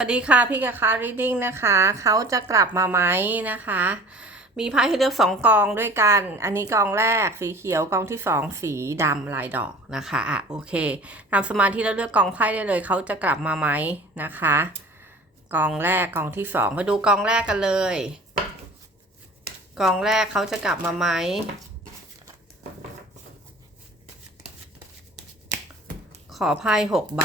สวัสดีค่ะพี่กะคารีดิ้งนะคะเขาจะกลับมาไหมนะคะ มีไพ่ให้เลือกสองกองด้วยกัน อันนี้กองแรกสีเขียวกองที่สองสีดำลายดอกนะคะอะโอเคทำสมาธิแล้วเลือกกองไพ่ได้เลยเขาจะกลับมาไหมนะคะ กองแรกกองที่สองมาดูกองแรกกันเลย กองแรกเขาจะกลับมาไหมขอไพ่หกใบ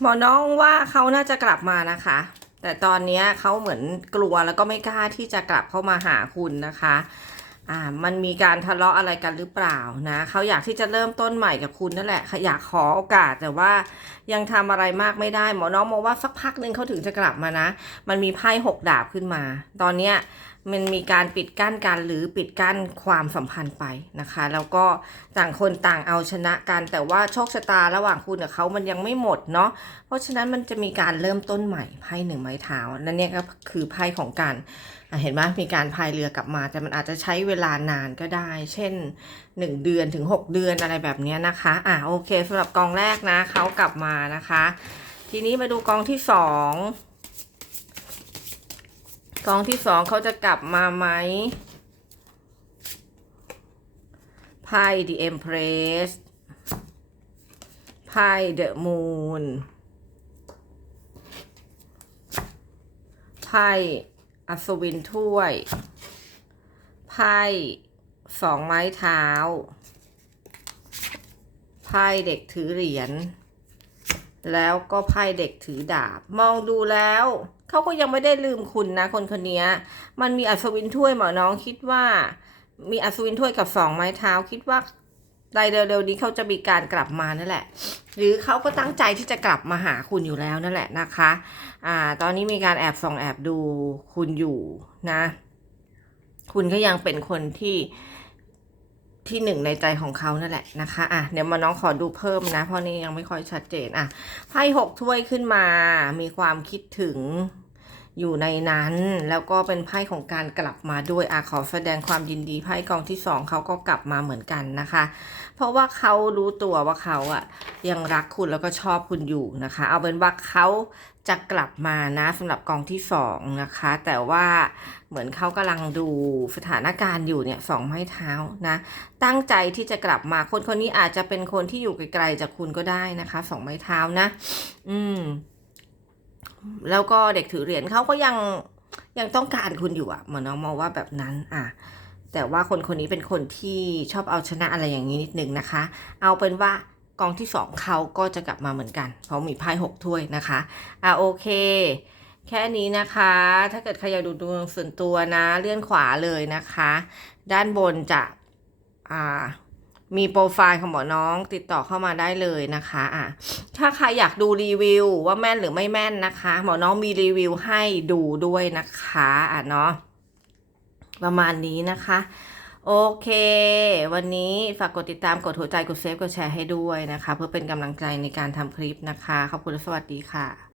หมอน้องว่าเขาน่าจะกลับมานะคะ แต่ตอนนี้เขาเหมือนกลัวแล้วก็ไม่กล้าที่จะกลับเข้ามาหาคุณนะคะ อ่ามันมีการทะเลาะอะไรกันหรือเปล่านะเขาอยากที่จะเริ่มต้นใหม่กับคุณนั่นแหละอยากขอโอกาสแต่ว่ายังทำอะไรมากไม่ได้หมอน้องมองว่าสักพักหนึ่งเขาถึงจะกลับมานะ มันมีไพ่หกดาบขึ้นมา ตอนเนี้ยมันมีการปิดกั้นกันหรือปิดกั้นความสัมพันธ์ไปนะคะ แล้วก็ต่างคนต่างเอาชนะกัน แต่ว่าโชคชะตาระหว่างคุณกับเขามันยังไม่หมดเนาะเพราะฉะนั้นมันจะมีการเริ่มต้นใหม่ไพ่หนึ่งไม้เท้านั่นเนี่ยก็คือไพ่ของการเห็นไหมมีการพายเรือกลับมา แต่มันอาจจะใช้เวลานานก็ได้ เช่น 1 เดือนถึง 6 เดือนอะไรแบบนี้นะคะ อะโอเคสำหรับกองแรกนะเขากลับมานะคะ ทีนี้มาดูกองที่สองกองที่สองเขาจะกลับมาไหมไพ่ The Empress ไพ่ The Moon ไพ่อัศวินถ้วย ไพ่สองไม้เท้า ไพ่เด็กถือเหรียญ แล้วก็ไพ่เด็กถือดาบ มองดูแล้ว เขาก็ยังไม่ได้ลืมคุณนะ คนคนนี้มันมีอัศวินถ้วยหมอน้องคิดว่า มีอัศวินถ้วยกับสองไม้เท้าคิดว่าในเร็วๆนี้เขาจะมีการกลับมานั่นแหละ หรือเขาก็ตั้งใจที่จะกลับมาหาคุณอยู่แล้วนั่นแหละนะคะ อ่า ตอนนี้มีการแอบส่องแอบดูคุณอยู่นะ คุณก็ยังเป็นคนที่ที่หนึ่งในใจของเขานั่นแหละนะคะอะเดี๋ยวมาน้องขอดูเพิ่มนะ เพราะนี่ยังไม่ค่อยชัดเจนอะไพ่หกถ้วยขึ้นมา มีความคิดถึง อยู่ในนั้น แล้วก็เป็นไพ่ของการกลับมาด้วยอะขอแสดงความยินดีไพ่กองที่สองเขาก็กลับมาเหมือนกันนะคะ เพราะว่าเขารู้ตัวว่าเขาอะยังรักคุณแล้วก็ชอบคุณอยู่นะคะ เอาเป็นว่าเขาจะกลับมานะสำหรับกองที่สองนะคะ แต่ว่าเหมือนเขากำลังดูสถานการณ์อยู่เนี่ยสองไม้เท้านะ ตั้งใจที่จะกลับมาคนคนนี้อาจจะเป็นคนที่อยู่ไกลๆจากคุณก็ได้นะคะสองไม้เท้านะ อืม แล้วก็เด็กถือเหรียญเขาก็ยังยังต้องการคุณอยู่อะเหมือนน้องมองว่าแบบนั้นอะแต่ว่าคนคนนี้เป็นคนที่ชอบเอาชนะอะไรอย่างนี้นิดนึงนะคะ เอาเป็นว่ากองที่สองเขาก็จะกลับมาเหมือนกัน เพราะมีไพ่หกถ้วยนะคะอะโอเค แค่นี้นะคะ ถ้าเกิดใครอยากดูดวงส่วนตัวนะ เลื่อนขวาเลยนะคะ ด้านบนจะอ่า มีโปรไฟล์ของหมอน้องติดต่อเข้ามาได้เลยนะคะอะถ้าใครอยากดูรีวิวว่าแม่นหรือไม่แม่นนะคะ หมอน้องมีรีวิวให้ดูด้วยนะคะอะเนาะประมาณนี้นะคะ โอเค วันนี้ฝากกดติดตามกดหัวใจกดเซฟกดแชร์ให้ด้วยนะคะ เพื่อเป็นกำลังใจในการทำคลิปนะคะ ขอบคุณและสวัสดีค่ะ